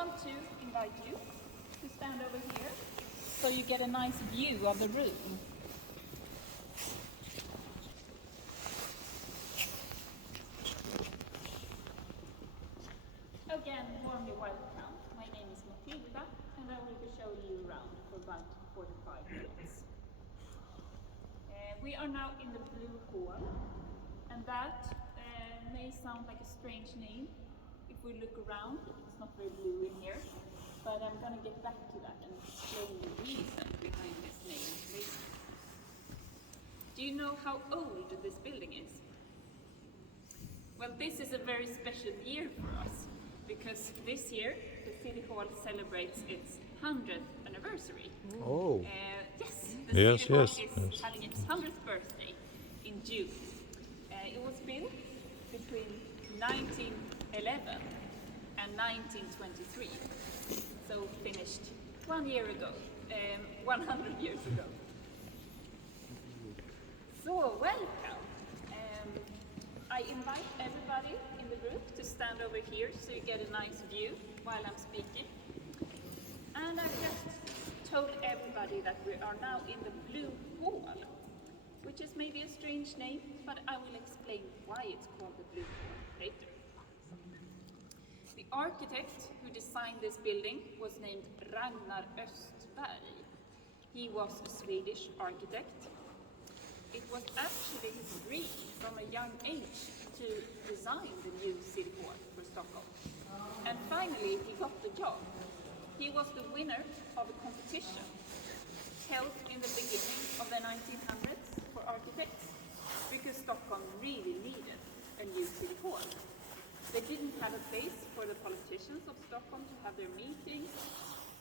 want to invite you to stand over here so you get a nice view of the room. Again, warmly welcome. My name is Matilda and I will be showing you around for about 45 minutes. We are now in the Blue Hall, and that may sound like a strange name. If we look around, it's not very blue in here, but I'm going to get back to that and explain the reason behind this name later. Do you know how old this building is? Well, this is a very special year for us, because this year the City Hall celebrates its 100th anniversary. Oh. Yes, the City Hall is having its 100th birthday in June. It was built between 1911 and 1923, so finished 1 year ago, 100 years ago. So, welcome. I invite everybody in the group to stand over here so you get a nice view while I'm speaking. And I've just told everybody that we are now in the Blue Hall, which is maybe a strange name, but I will explain why it's called the Blue Hall later. The architect who designed this building was named Ragnar Östberg. He was a Swedish architect. It was actually his dream from a young age to design the new City Hall for Stockholm. And finally he got the job. He was the winner of a competition held in the beginning of the 1900s for architects, because Stockholm really needed a new City Hall. They didn't have a place for the politicians of Stockholm to have their meetings.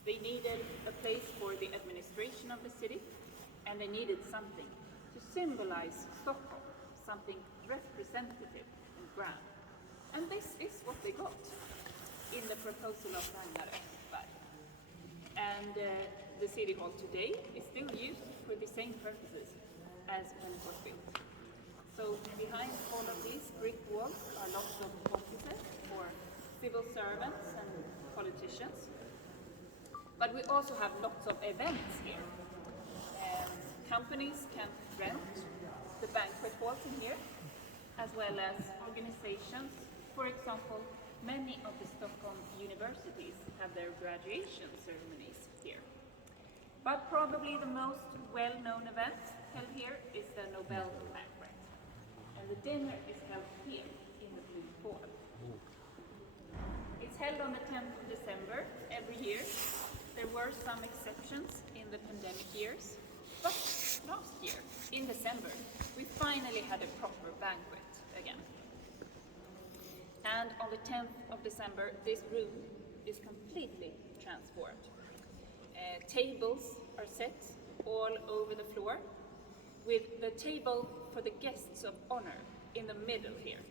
They needed a place for the administration of the city, and they needed something to symbolize Stockholm, something representative and grand. And this is what they got in the proposal of Ragnar Östberg. And the City Hall today is still used for the same purposes as when it was built. So behind all of these brick walls are lots of offices for civil servants and politicians. But we also have lots of events here. Companies can rent the banquet halls in here, as well as organizations. For example, many of the Stockholm universities have their graduation ceremonies here. But probably the most well-known event held here is the Nobel banquet. And the dinner is held here in the Blue Hall. It's held on the 10th of December every year. There were some exceptions in the pandemic years. But last year, in December, we finally had a proper banquet again. And on the 10th of December, this room is completely transformed. Tables are set all over the floor, with the table for the guests of honor in the middle here,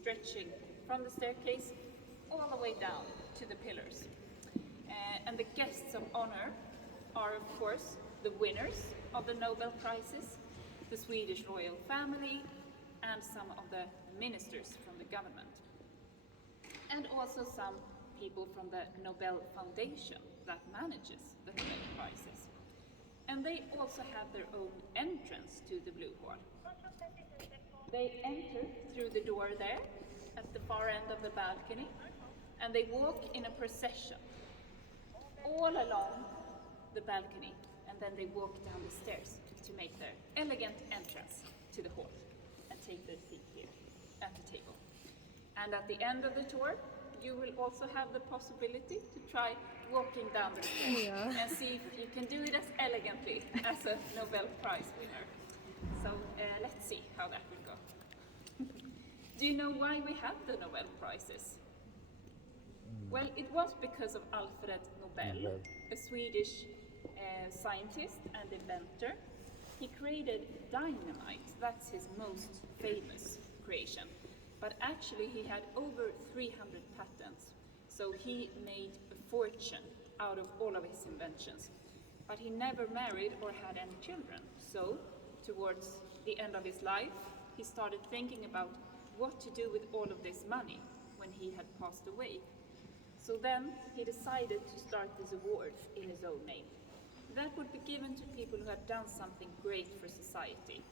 stretching from the staircase all the way down to the pillars. And the guests of honor are, of course, the winners of the Nobel Prizes, the Swedish royal family, and some of the ministers from the government. And also some people from the Nobel Foundation that manages the Nobel Prizes. And they also have their own entrance to the Blue Hall. They enter through the door there, at the far end of the balcony, and they walk in a procession all along the balcony, and then they walk down the stairs to make their elegant entrance to the hall and take their seat here at the table. And at the end of the tour, you will also have the possibility to try walking down the stairs and see if you can do it as elegantly as a Nobel Prize winner. So let's see how that will go. Do you know why we have the Nobel Prizes? Well, it was because of Alfred Nobel, a Swedish scientist and inventor. He created dynamite. That's his most famous creation. But actually he had over 300 patents. So he made a fortune out of all of his inventions. But he never married or had any children. So towards the end of his life, he started thinking about what to do with all of this money when he had passed away. So then he decided to start this award in his own name. That would be given to people who had done something great for society.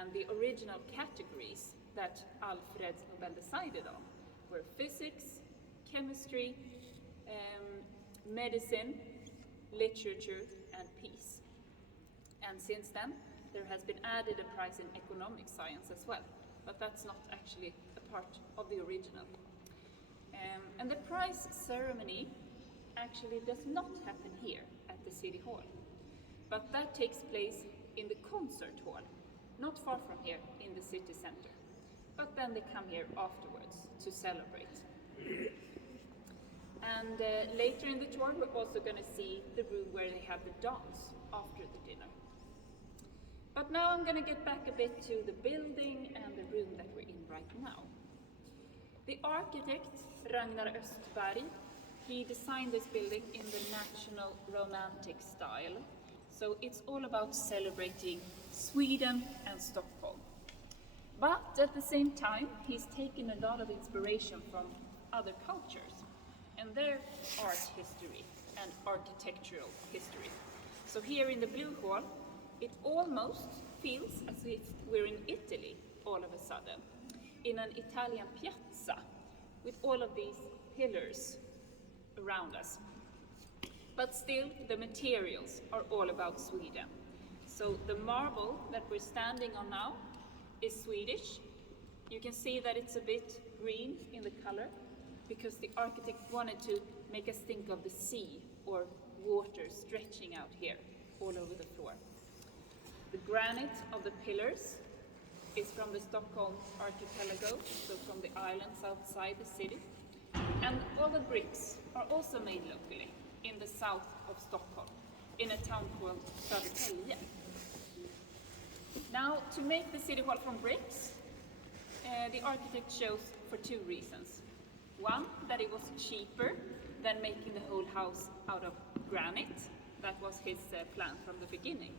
And the original categories that Alfred Nobel decided on were physics, chemistry, medicine, literature, and peace. And since then, there has been added a prize in economic science as well, but that's not actually a part of the original. And the prize ceremony actually does not happen here at the City Hall, but that takes place in the concert hall, not far from here in the city center. But then they come here afterwards to celebrate. And later in the tour, we're also going to see the room where they have the dance after the dinner. But now I'm going to get back a bit to the building and the room that we're in right now. The architect, Ragnar Östberg, he designed this building in the National Romantic style. So it's all about celebrating Sweden and Stockholm. But at the same time, he's taken a lot of inspiration from other cultures and their art history and architectural history. So here in the Blue Hall, it almost feels as if we're in Italy all of a sudden, in an Italian piazza with all of these pillars around us. But still, the materials are all about Sweden. So the marble that we're standing on now is Swedish. You can see that it's a bit green in the color because the architect wanted to make us think of the sea or water stretching out here all over the floor. The granite of the pillars is from the Stockholm archipelago, so from the islands outside the city. And all the bricks are also made locally in the south of Stockholm, in a town called Södertälje. Now, to make the city hall from bricks, the architect chose for two reasons. One, that it was cheaper than making the whole house out of granite. That was his plan from the beginning.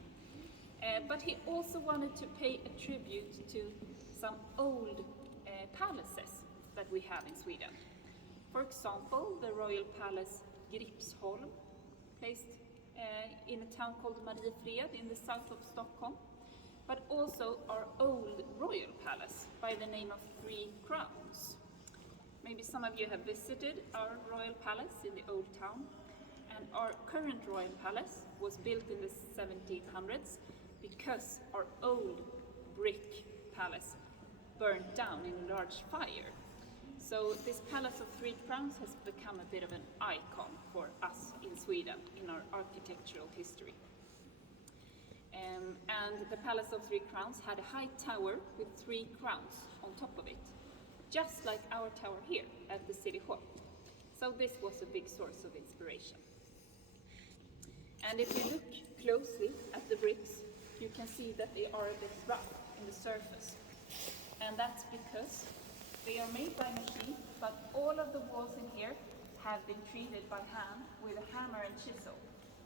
But he also wanted to pay a tribute to some old palaces that we have in Sweden. For example, the royal palace Gripsholm, placed in a town called Mariefred in the south of Stockholm, but also our old royal palace by the name of Three Crowns. Maybe some of you have visited our royal palace in the old town, and our current royal palace was built in the 1700s because our old brick palace burned down in a large fire. So this Palace of Three Crowns has become a bit of an icon for us in Sweden in our architectural history. And the Palace of Three Crowns had a high tower with three crowns on top of it, just like our tower here at the City Hall. So this was a big source of inspiration. And if you look closely at the bricks, you can see that they are a bit rough in the surface. And that's because they are made by machine, but all of the walls in here have been treated by hand with a hammer and chisel.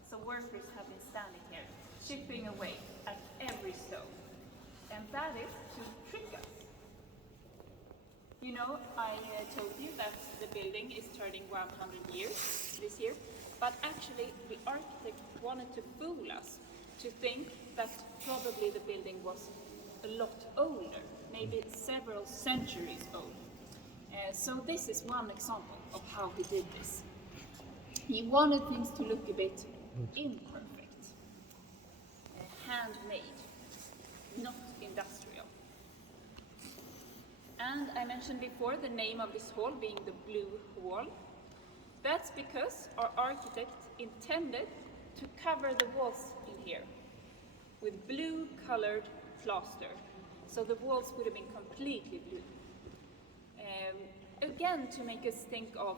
So workers have been standing here, chipping away at every stone. And that is to trick us. You know, I told you that the building is turning 100 years this year, but actually the architect wanted to fool us to think that probably the building was a lot older, maybe several centuries old. So this is one example of how he did this. He wanted things to look a bit imperfect, handmade, not industrial. And I mentioned before the name of this hall being the Blue Hall. That's because our architect intended to cover the walls in here with blue colored plaster. So the walls would have been completely blue. Again, to make us think of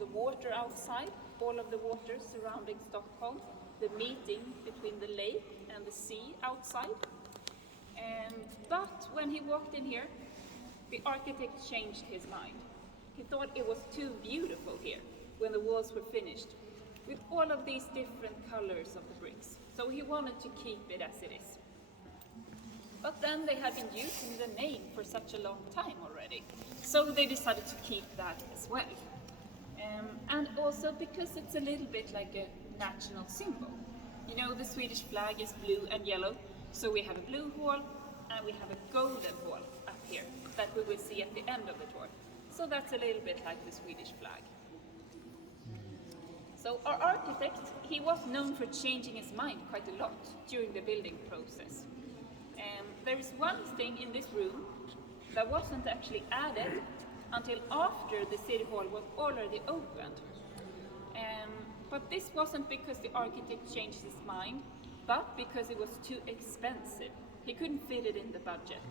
the water outside, all of the water surrounding Stockholm, the meeting between the lake and the sea outside. But when he walked in here, the architect changed his mind. He thought it was too beautiful here when the walls were finished, with all of these different colors of the bricks. So he wanted to keep it as it is. But then they had been using the name for such a long time already, so they decided to keep that as well. And also because it's a little bit like a national symbol. You know, the Swedish flag is blue and yellow, so we have a blue hall and we have a golden hall up here that we will see at the end of the tour. So that's a little bit like the Swedish flag. So our architect, he was known for changing his mind quite a lot during the building process. There is one thing in this room that wasn't actually added until after the city hall was already opened. But this wasn't because the architect changed his mind, but because it was too expensive. He couldn't fit it in the budget.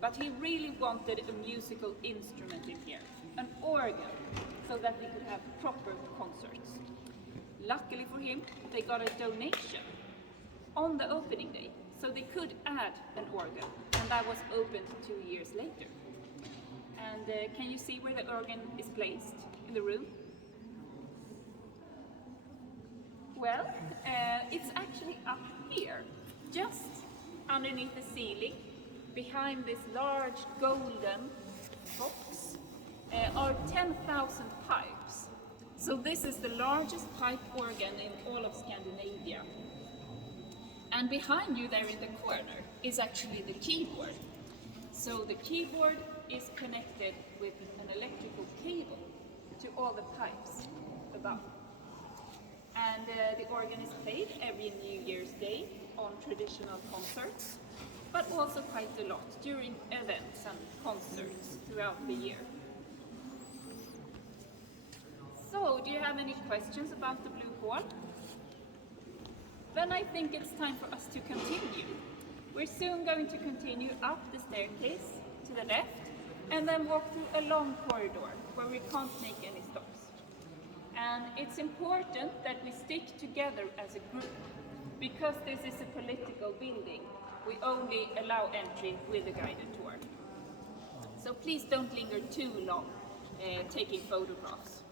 But he really wanted a musical instrument in here, an organ, so that we could have proper concerts. Luckily for him, they got a donation on the opening day, so they could add an organ, and that was opened 2 years later. And can you see where the organ is placed in the room? Well, it's actually up here, just underneath the ceiling, behind this large golden box, are 10,000 pipes. So this is the largest pipe organ in all of Scandinavia. And behind you there in the corner is actually the keyboard. So the keyboard is connected with an electrical cable to all the pipes above. And the organ is played every New Year's Day on traditional concerts, but also quite a lot during events and concerts throughout the year. So, do you have any questions about the Blue Hall? Then I think it's time for us to continue. We're soon going to continue up the staircase to the left and then walk through a long corridor where we can't make any stops. And it's important that we stick together as a group, because this is a political building. We only allow entry with a guided tour. So please don't linger too long taking photographs.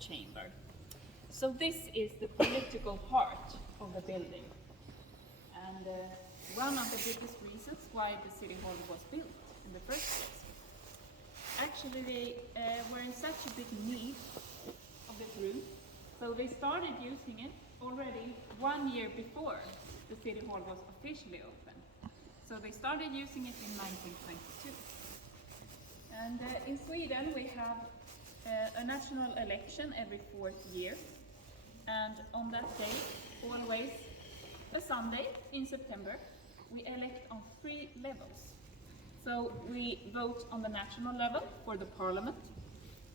Chamber. So this is the political part of the building, and one of the biggest reasons why the City Hall was built in the first place. Actually, they were in such a big need of this room, so they started using it already 1 year before the City Hall was officially opened. So they started using it in 1922. And in Sweden we have a national election every 4th year, and on that day, always a Sunday in September, we elect on 3 levels. So we vote on the national level for the parliament,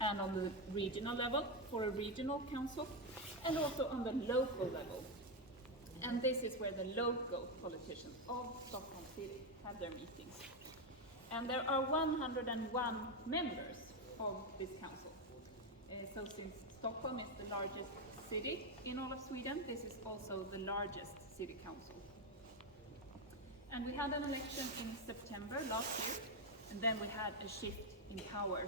and on the regional level for a regional council, and also on the local level. And this is where the local politicians of Stockholm City have their meetings. And there are 101 members of this council. So since Stockholm is the largest city in all of Sweden, this is also the largest city council. And we had an election in September last year, and then we had a shift in power.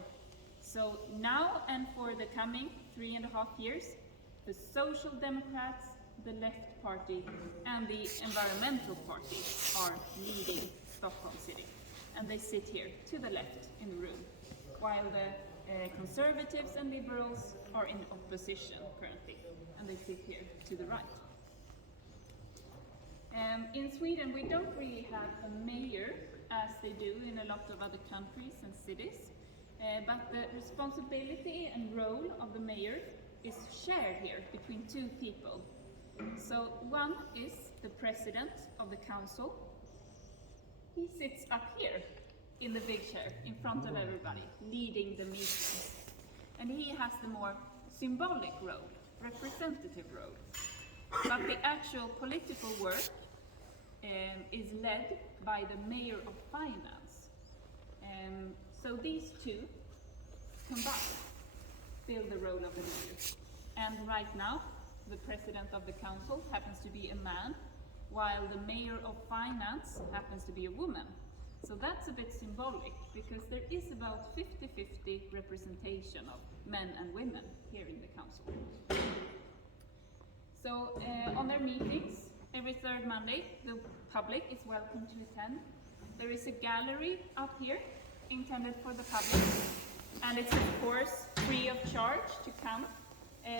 So now and for the coming 3.5 years, the Social Democrats, the Left Party, and the Environmental Party are leading Stockholm City. And they sit here to the left in the room, while the Conservatives and Liberals are in opposition currently, and they sit here to the right. In Sweden, we don't really have a mayor as they do in a lot of other countries and cities, but the responsibility and role of the mayor is shared here between 2 people. So one is the president of the council. He sits up here in the big chair in front of everybody, leading the meeting. And he has the more symbolic role, representative role. But the actual political work is led by the mayor of finance. So these 2 combined fill the role of the mayor. And right now, the president of the council happens to be a man, while the mayor of finance happens to be a woman. So that's a bit symbolic, because there is about 50-50 representation of men and women here in the council. So on their meetings, every 3rd Monday, the public is welcome to attend. There is a gallery up here intended for the public, and it's of course free of charge to come.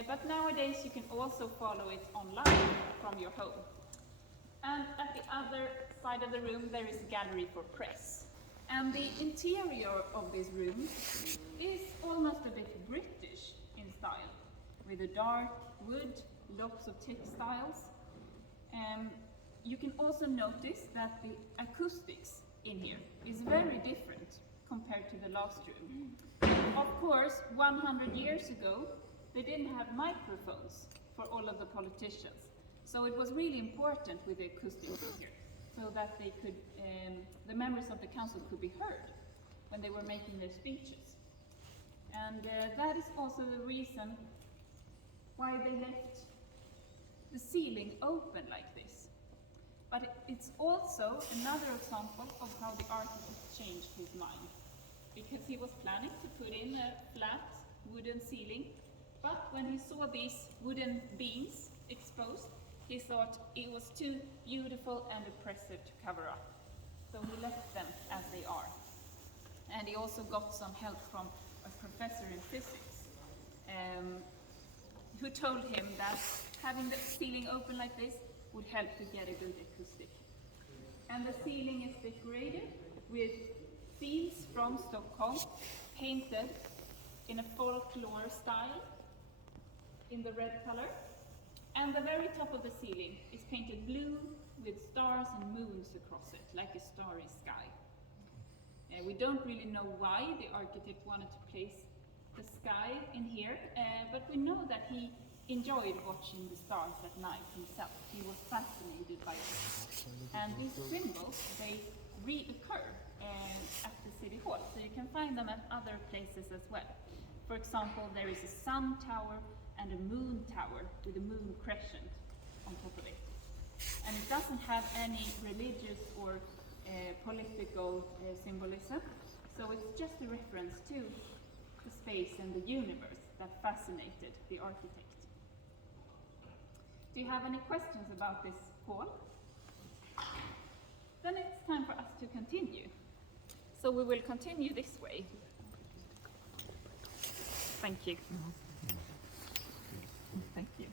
But nowadays you can also follow it online from your home. And at the other side of the room there is a gallery for press. And the interior of this room is almost a bit British in style, with a dark wood, lots of textiles. You can also notice that the acoustics in here is very different compared to the last room. Of course, 100 years ago, they didn't have microphones for all of the politicians. So it was really important with the acoustics in here, so that they could, the members of the council could be heard when they were making their speeches. And that is also the reason why they left the ceiling open like this. But it's also another example of how the architect changed his mind, because he was planning to put in a flat wooden ceiling, but when he saw these wooden beams exposed, he thought it was too beautiful and oppressive to cover up. So he left them as they are. And he also got some help from a professor in physics, who told him that having the ceiling open like this would help to get a good acoustic. And the ceiling is decorated with scenes from Stockholm, painted in a folklore style in the red color. And the very top of the ceiling is painted blue with stars and moons across it, like a starry sky. We don't really know why the architect wanted to place the sky in here, but we know that he enjoyed watching the stars at night himself. He was fascinated by it. And these symbols, they reoccur at the City Hall, so you can find them at other places as well. For example, there is a sun tower and a moon tower with a moon crescent on top of it. And it doesn't have any religious or political symbolism, so it's just a reference to the space and the universe that fascinated the architect. Do you have any questions about this hall? Then it's time for us to continue. So we will continue this way. Thank you. Thank you.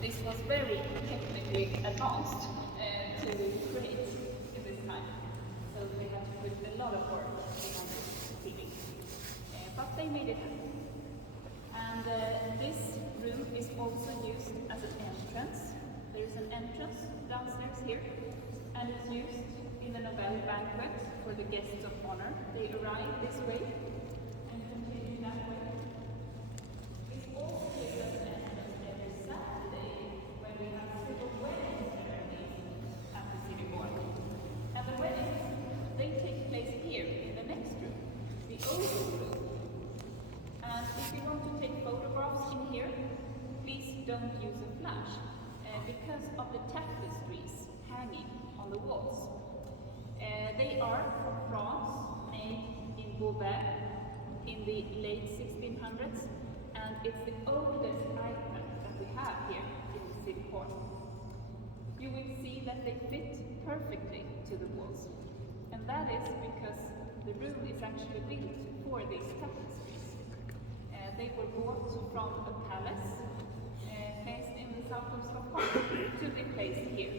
this was very technically advanced to create in this time. So they had to put a lot of work behind this ceiling. But they made it happen. And this room is also used as an entrance. There is an entrance downstairs here, and it's used in the Nobel banquet for the guests of honor. They arrive this way and continue that way. It's also used as an entrance every Saturday when we have civil wedding ceremonies at the city hall. And the weddings, they take place here in the next room, the oval room. And if you want to take photographs in here, please don't use a flash because of the tapestries hanging on the walls. They are from France, made in Beauvais in the late 1600s, and it's the oldest item that we have here in the city hall. You will see that they fit perfectly to the walls, and that is because the room is actually built for these tapestries. They were bought from a palace placed in the south of Stockholm to be placed here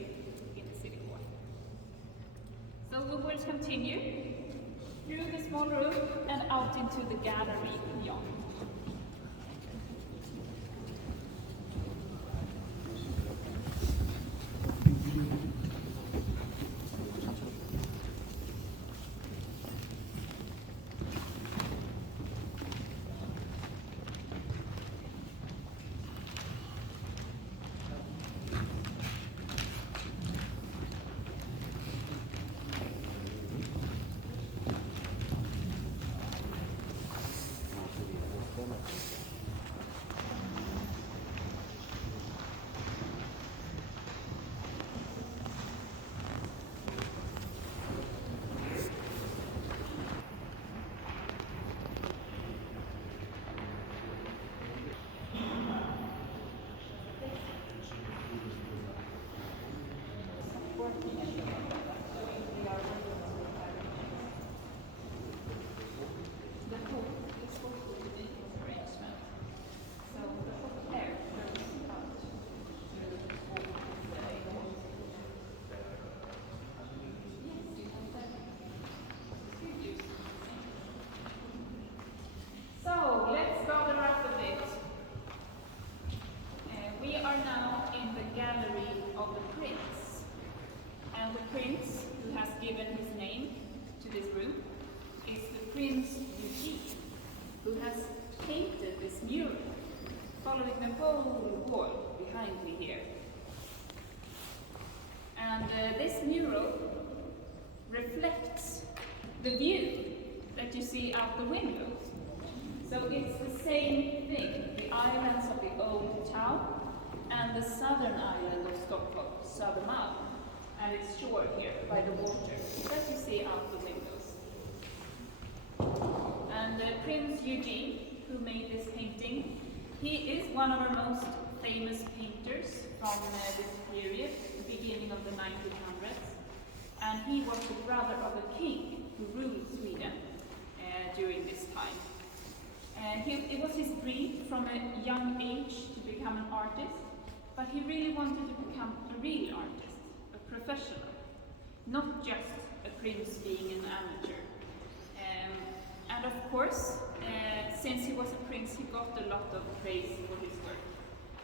in the city hall. So we will continue through the small room and out into the gallery beyond. Following the whole wall behind me here. And this mural reflects the view that you see out the windows. So it's the same thing, the islands of the old town and the southern island of Stockholm, Södermalm, and its shore here by the water that you see out the windows. And Prince Eugene, who made this painting, he is one of our most famous painters from this period, the beginning of the 1900s, and he was the brother of a king who ruled Sweden during this time. It was his dream from a young age to become an artist, but he really wanted to become a real artist, a professional, not just a prince being an amateur. And of course, since he was a prince, he got a lot of praise for his work.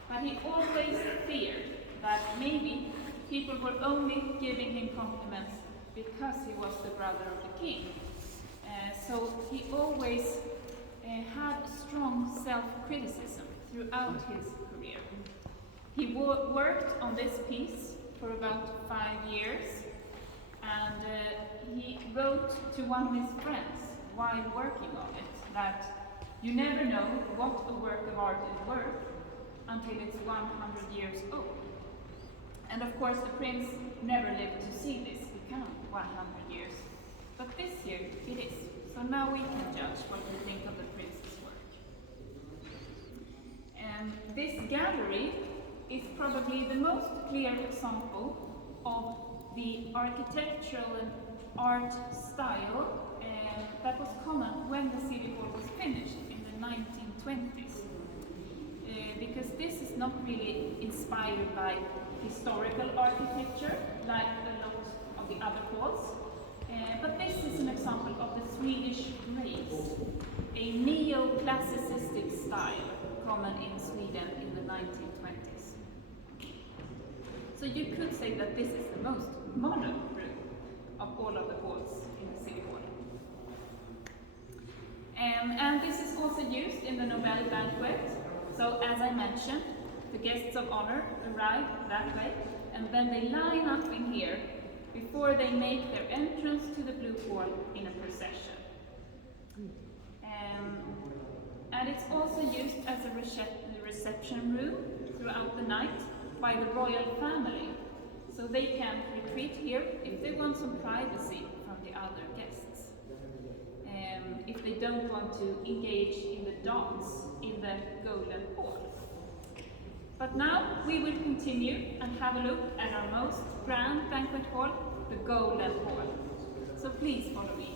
But he always feared that maybe people were only giving him compliments because he was the brother of the king. So he always had strong self-criticism throughout his career. He worked on this piece for about 5 years, and he wrote to one of his friends while working on it that you never know what a work of art is worth until it's 100 years old. And of course the prince never lived to see this become 100 years. But this year it is. So now we can judge what we think of the prince's work. And this gallery is probably the most clear example of the architectural and art style that was common when the city hall was finished in the 1920s. Because this is not really inspired by historical architecture, like a lot of the other halls. But this is an example of the Swedish grace, a neoclassicistic style common in Sweden in the 1920s. So you could say that this is the most modern room of all of the halls in the city hall. And this is also used in the Nobel banquet. So as I mentioned, the guests of honor arrive that way, and then they line up in here before they make their entrance to the Blue Hall in a procession. And it's also used as a reception room throughout the night by the royal family. So they can retreat here if they want some privacy from the other guests. If they don't want to engage in the dance in the Golden Hall. But now we will continue and have a look at our most grand banquet hall, the Golden Hall. So please follow me.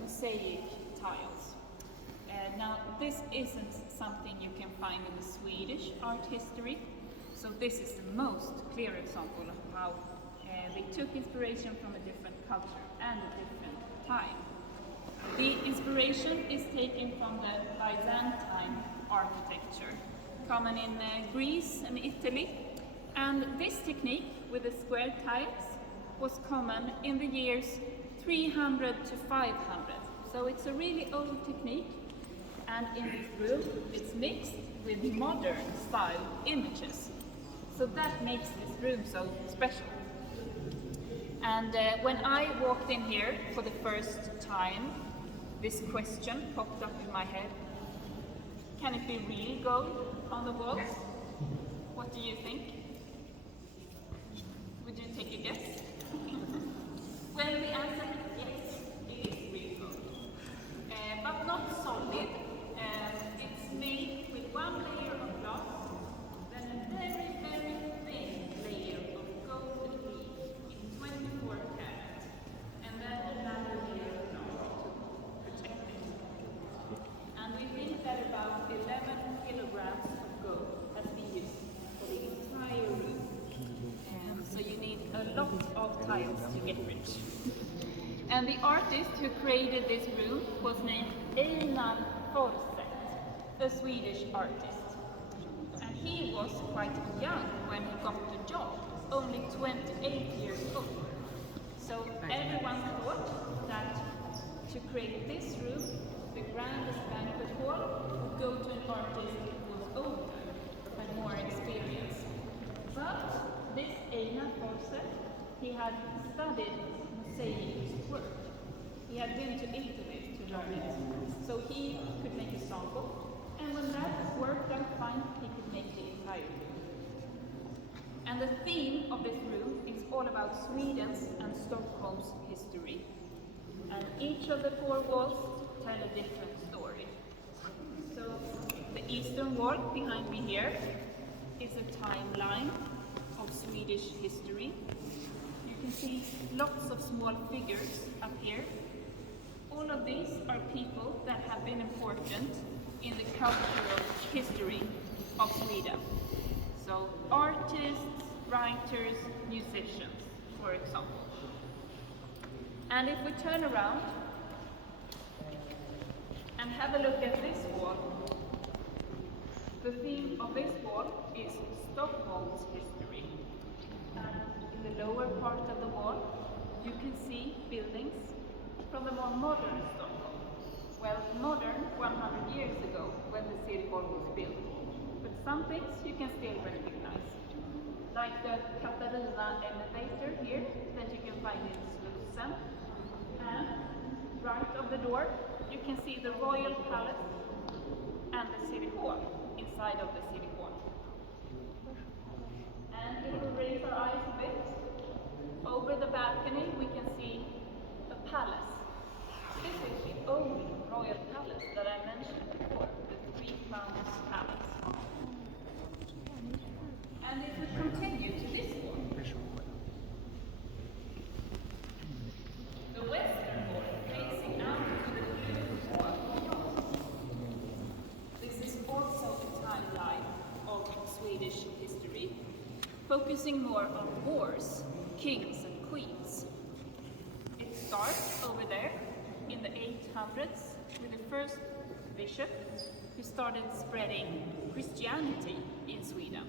Mosaic tiles. Now, this isn't something you can find in the Swedish art history, so this is the most clear example of how they took inspiration from a different culture and a different time. The inspiration is taken from the Byzantine architecture, common in Greece and Italy, and this technique with the square tiles was common in the years 300 to 500. So it's a really old technique, and in this room it's mixed with modern style images. So that makes this room so special. And when I walked in here for the first time, this question popped up in my head. Can it be real gold on the walls? What do you think? Would you take a guess? Well, the answer is yes, it is real gold. But not solid. It's made with one layer of glass, then a very, very thin layer of gold leaf in 24 karat, and then another layer of glass to protect it. And we think that about 11 kilograms of gold has been used for the entire room. So you need a lot of tiles to get rich. And the artist who created this room was named Einar Forseth, a Swedish artist. And he was quite young when he got the job, only 28 years old. So everyone thought that to create this room, the grandest banquet hall, would go to an artist who was older, had more experience. But this Einar Forseth, he had studied mosaic work. He had been to Italy to learn it. So he could make a sample, and when that worked out fine, he could make the entire room. And the theme of this room is all about Sweden's and Stockholm's history. And each of the four walls tell a different story. So The eastern wall behind me here is a timeline of Swedish history. You can see lots of small figures up here. All of these are people that have been important in the cultural history of Sweden. So artists, writers, musicians, for example. And if we turn around and have a look at this wall, the theme of this wall is Stockholm's history. And in the lower part of the wall, you can see buildings from the more modern Stockholm. Well, modern 100 years ago when the city hall was built. But some things you can still recognize. Like the Katarina elevator here that you can find in Slussen. And right of the door, you can see the royal palace and the city hall inside of the city hall. And if we raise our eyes a bit, over the balcony we can see a palace. This is the only royal palace that I mentioned before, the Three Crowns Palace. And if we continue to this wall, the western wall facing out to the blue wall. This is also a timeline of Swedish history, focusing more on wars, kings and queens. It starts over there in the 800s with the first bishop who started spreading Christianity in Sweden.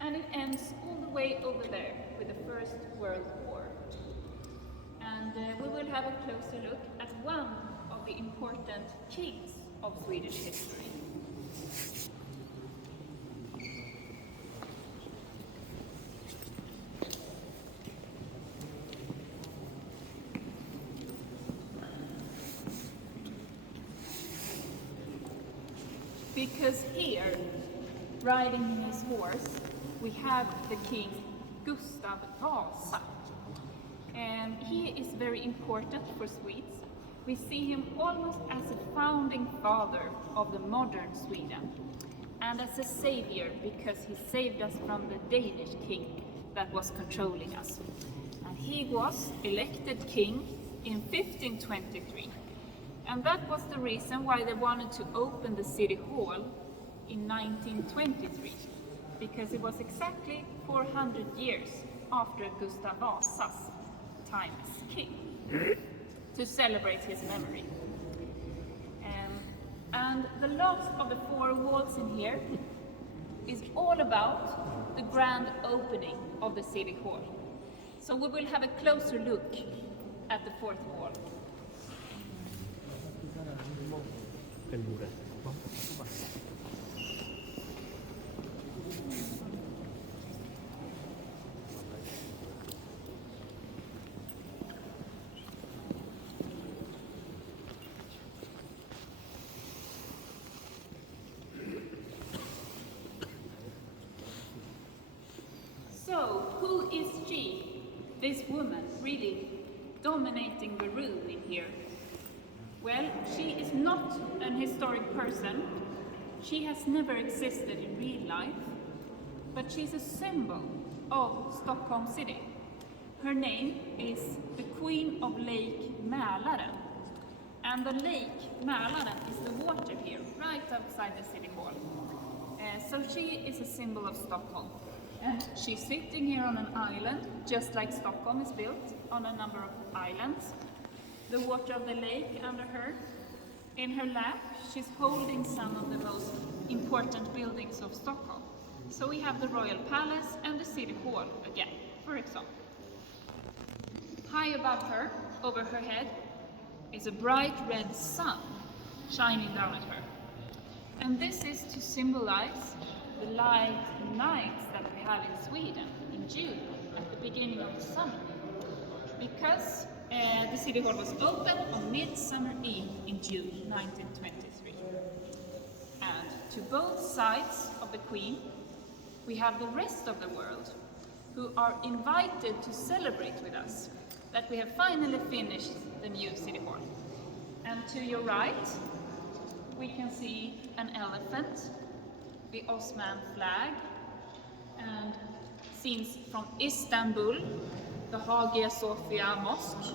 And it ends all the way over there with the First World War. And we will have a closer look at one of the important kings of Swedish history. Because here, riding in his horse, we have the king Gustav Vasa. And he is very important for Swedes. We see him almost as a founding father of the modern Sweden, and as a savior because he saved us from the Danish king that was controlling us. And he was elected king in 1523. And that was the reason why they wanted to open the city hall in 1923, because it was exactly 400 years after Gustav Vasa's time as king, to celebrate his memory. And the last of the four walls in here is all about the grand opening of the city hall. So we will have a closer look at the fourth wall. So, who is she, this woman, really dominating the room in here? Well, she is not an historic person. She has never existed in real life, but she's a symbol of Stockholm city. Her name is the Queen of Lake Mälaren. And the lake Mälaren is the water here, right outside the city hall. So she is a symbol of Stockholm. And she's sitting here on an island, just like Stockholm is built on a number of islands. The water of the lake under her. In her lap, she's holding some of the most important buildings of Stockholm. So we have the Royal Palace and the City Hall again, for example. High above her, over her head, is a bright red sun shining down at her. And this is to symbolize the light nights that we have in Sweden in June, at the beginning of the summer. Because the City Hall was open on Midsummer Eve in June 1923. And to both sides of the Queen, we have the rest of the world who are invited to celebrate with us that we have finally finished the new City Hall. And to your right, we can see an elephant, the Osman flag, and scenes from Istanbul, the Hagia Sophia Mosque.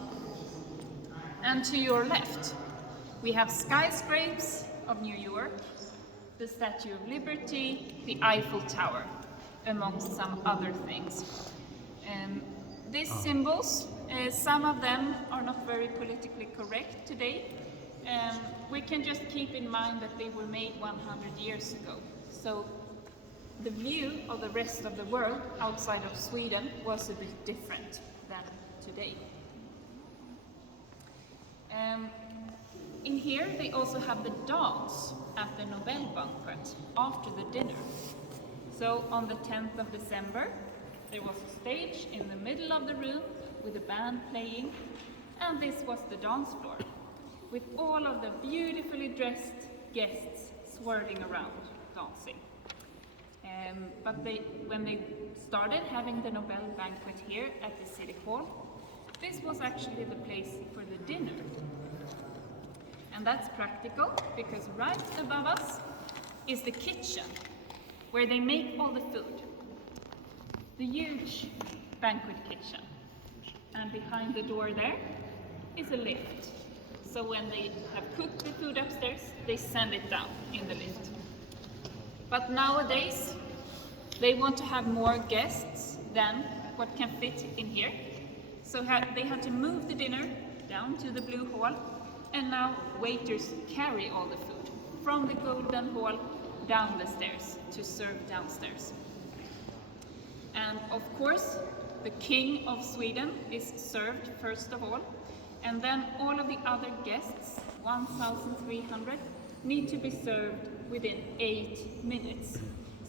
And to your left, we have skyscrapers of New York, the Statue of Liberty, the Eiffel Tower, amongst some other things. These symbols, some of them are not very politically correct today. We can just keep in mind that they were made 100 years ago. So the view of the rest of the world outside of Sweden was a bit different than today. In here they also have the dance at the Nobel banquet after the dinner. So on the 10th of December there was a stage in the middle of the room with a band playing, and this was the dance floor with all of the beautifully dressed guests swirling around dancing. But when they started having the Nobel banquet here at the City Hall, this was actually the place for the dinner. And that's practical because right above us is the kitchen where they make all the food. The huge banquet kitchen. And behind the door there is a lift. So when they have cooked the food upstairs, they send it down in the lift. But nowadays, they want to have more guests than what can fit in here. So they had to move the dinner down to the Blue Hall, and now waiters carry all the food from the Golden Hall down the stairs to serve downstairs. And of course, the King of Sweden is served first of all, and then all of the other guests, 1,300, need to be served within 8 minutes.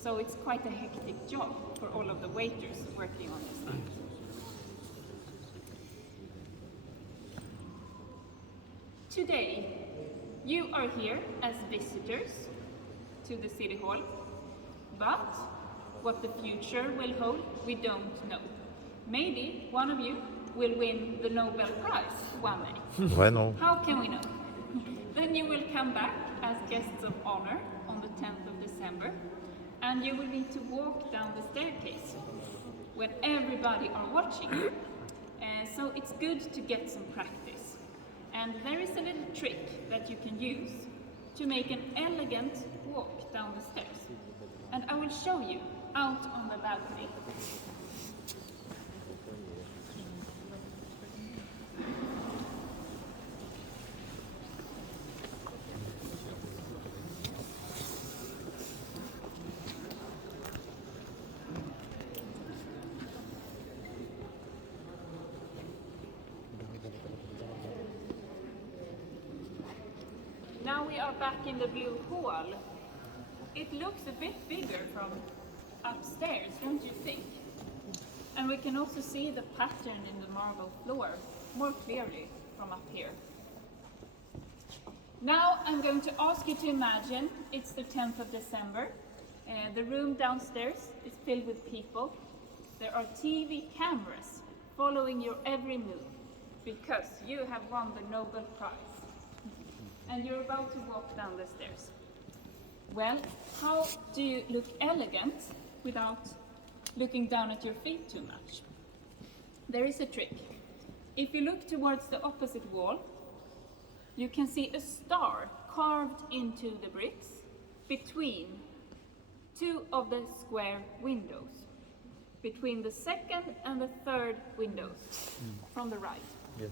So it's quite a hectic job for all of the waiters working on this night. Today, you are here as visitors to the City Hall, but what the future will hold, we don't know. Maybe one of you will win the Nobel Prize one day. Bueno. How can we know? Then you will come back as guests of honor on the 10th of December, and you will need to walk down the staircase when everybody are watching you. So it's good to get some practice. And there is a little trick that you can use to make an elegant walk down the stairs. And I will show you out on the balcony. Now we are back in the Blue Hall. It looks a bit bigger from upstairs, don't you think? And we can also see the pattern in the marble floor more clearly from up here. Now I'm going to ask you to imagine it's the 10th of December. The room downstairs is filled with people. There are TV cameras following your every move because you have won the Nobel Prize. And you're about to walk down the stairs. Well, how do you look elegant without looking down at your feet too much? There is a trick. If you look towards the opposite wall, you can see a star carved into the bricks between two of the square windows, between the second and the third windows from the right. Yes.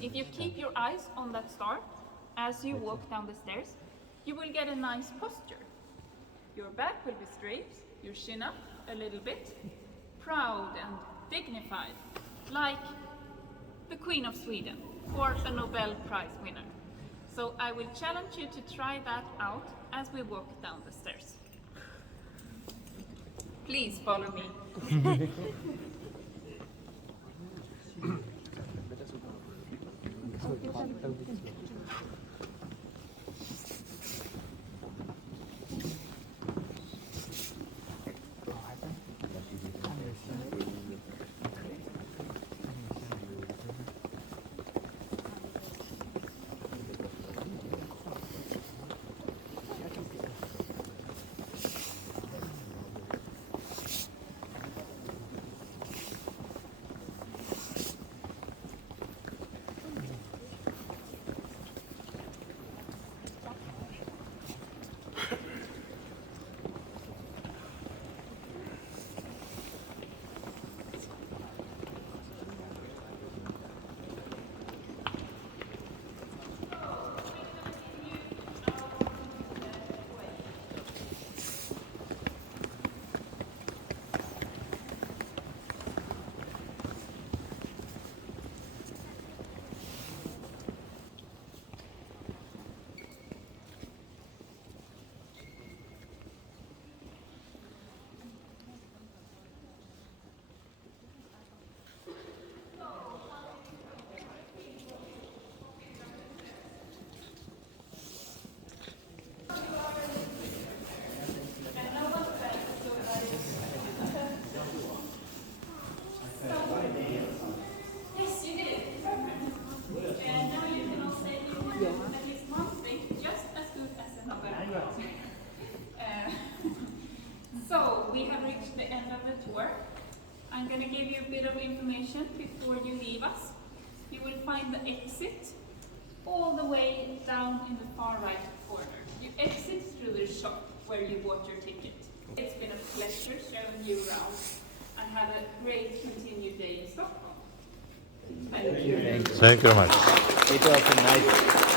If you keep your eyes on that star, as you walk down the stairs, you will get a nice posture. Your back will be straight, your chin up a little bit, proud and dignified, like the Queen of Sweden or a Nobel Prize winner. So I will challenge you to try that out as we walk down the stairs. Please follow me. information before you leave us. You will find the exit all the way down in the far right corner. You exit through the shop where you bought your ticket. It's been a pleasure showing you around, and have a great continued day in Stockholm. Thank you. Thank you very much. It was a nice